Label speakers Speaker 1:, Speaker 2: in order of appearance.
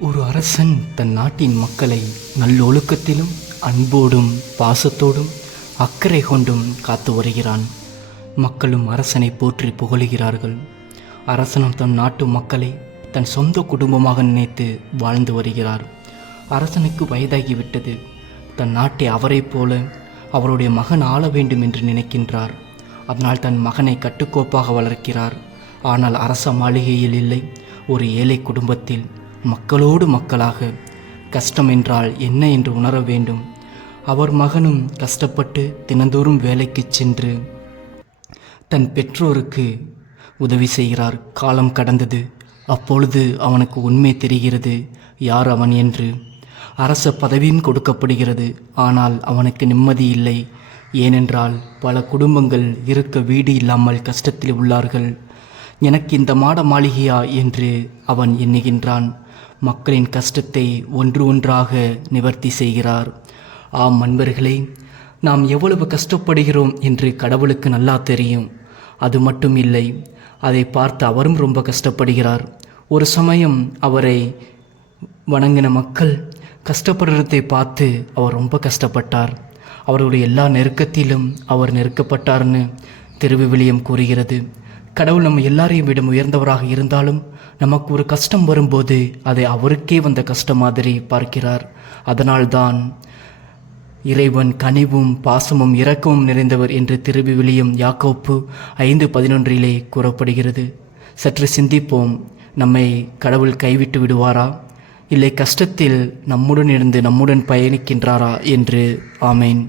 Speaker 1: ஒரு அரசன் தன் நாட்டின் மக்களை நல்லொழுக்கத்திலும் அன்போடும் பாசத்தோடும் அக்கறை கொண்டும் காத்து வருகிறான். மக்களும் அரசனை போற்றி புகழுகிறார்கள். அரசனும் தன் நாட்டு மக்களை தன் சொந்த குடும்பமாக நினைத்து வாழ்ந்து வருகிறார். அரசனுக்கு வயதாகிவிட்டது. தன் நாட்டை அவரைப் போல அவருடைய மகன் ஆள வேண்டும் என்று நினைக்கின்றார். அதனால் தன் மகனை கட்டுக்கோப்பாக வளர்க்கிறார். ஆனால் அரச மாளிகையில் இல்லை. ஒரு ஏழை குடும்பத்தில் மக்களோடு மக்களாக கஷ்டம் என்றால் என்ன என்று உணர வேண்டும். அவர் மகனும் கஷ்டப்பட்டு தினந்தோறும் வேலைக்கு சென்று தன் பெற்றோருக்கு உதவி செய்கிறார். காலம் கடந்தது. அப்பொழுது அவனுக்கு உண்மை தெரிகிறது. யார் அவன் என்று. அரச பதவியும் கொடுக்கப்படுகிறது. ஆனால் அவனுக்கு நிம்மதி இல்லை. ஏனென்றால் பல குடும்பங்கள் இருக்க வீடு இல்லாமல் கஷ்டத்தில் உள்ளார்கள். எனக்கு இந்த மாட மாளிகையா? என்று அவன் எண்ணுகின்றான். மக்களின் கஷ்டத்தை ஒன்று ஒன்றாக நிவர்த்தி செய்கிறார். ஆம் அன்பர்களே நாம் எவ்வளவு கஷ்டப்படுகிறோம் என்று கடவுளுக்கு நல்லா தெரியும். அது மட்டும் இல்லை அதை பார்த்து அவரும் ரொம்ப கஷ்டப்படுகிறார். ஒரு சமயம் அவரை வணங்கின மக்கள் கஷ்டப்படுறதை பார்த்து அவர் ரொம்ப கஷ்டப்பட்டார். அவருடைய எல்லா நெருக்கத்திலும் அவர் நெருக்கப்பட்டார்னு திருவிவிலியம் கூறுகிறது. கடவுள் நம்ம எல்லாரையும் விட உயர்ந்தவராக இருந்தாலும் நமக்கு ஒரு கஷ்டம் வரும்போது அதை அவருக்கே வந்த கஷ்டம் மாதிரி பார்க்கிறார். அதனால்தான் இறைவன் கனிவும் பாசமும் இரக்கமும் நிறைந்தவர் என்று திருவிவிலியம் யாக்கோப்பு ஐந்து பதினொன்றிலே கூறப்படுகிறது. சற்று சிந்திப்போம் நம்மை கடவுள் கைவிட்டு விடுவாரா? இல்லை கஷ்டத்தில் நம்முடன் இருந்து நம்முடன் பயணிக்கின்றாரா? என்று ஆமேன்.